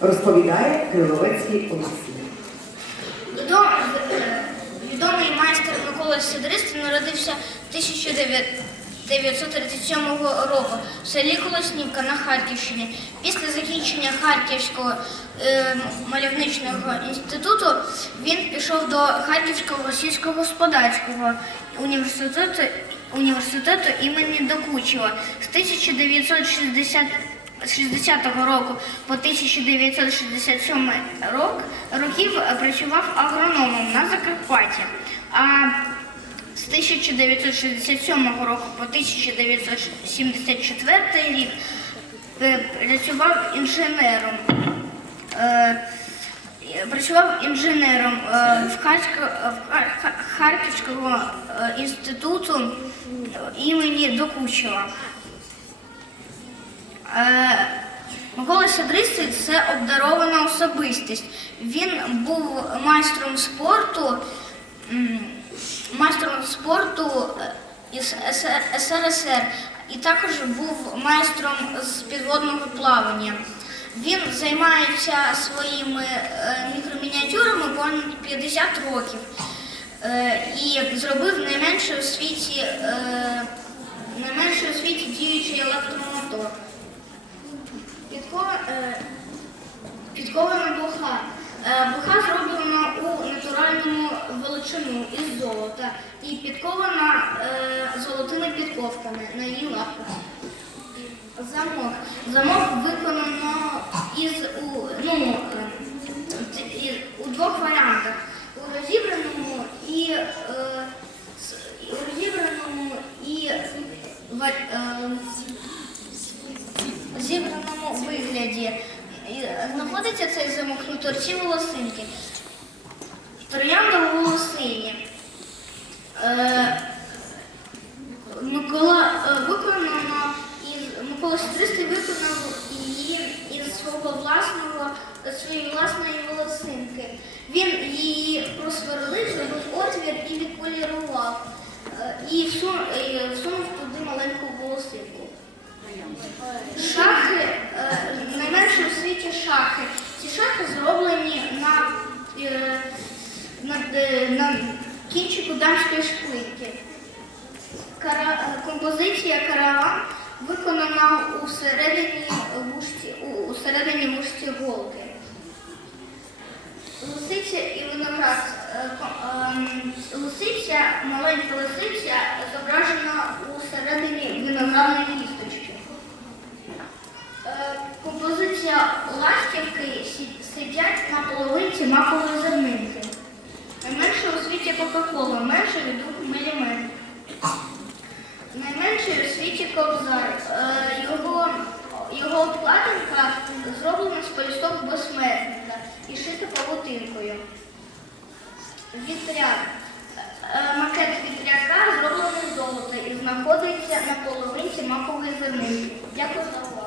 розповідає Криловецький Олексій. Відомий майстер Микола Сидристий народився 1937 року в селі Колоснівка на Харківщині. Після закінчення Харківського е, мальовничного інституту він пішов до Харківського сільськогосподарського університету, університету імені Докучева з 1960 60 року по 1967 рок, років працював агрономом на Закарпатті. А з 1967 року по 1974 рік е, працював інженером. Е, Працював інженером е, в Харківського інституту імені Докучева. Е, Микола Сядристий це обдарована особистість. Він був майстром спорту, майстром спорту е, із СРСР і також був майстром з підводного плавання. Він займається своїми е, мікромініатюрами понад 50 років і зробив найменший у світі, е, найменший у світі діючий електромотор. Підкова, е, підкована блоха. Е, блоха зроблена у натуральному величину із золота і підкована е, золотими підковками на її лапках. Замок. Замок виконано із у, ну, у двох варіантах. У розібраному і, е, у розібраному і е, зібраному вигляді. І Знаходиться цей замок торці волосинки. Троянда у волосині. Е, Микола е, із Микола Сестристий виконав її із свого власного своєї власної волосинки. Він її просверлив, зробив отвір і відполірував. Е, і всунув на, е, на, е, кінчику дамської шпильки. Кара, композиція караван виконана у середині вушці, у, середині вушці голки. Лисиця і виноград. Е, Лисиця, маленька лисиця зображена у середині виноградної кісточки. Композиція ластівки сидять на половинці макової зернинки. Найменше у світі кока-кола, менше від 2 мм. Найменший у світі кобзар. Е, його його обкладинка зроблена з полісток безсмертника і шита павутинкою. Вітряк. Е, макет вітряка зроблений з золота і знаходиться на половинці макової зернинки. Дякую за увагу.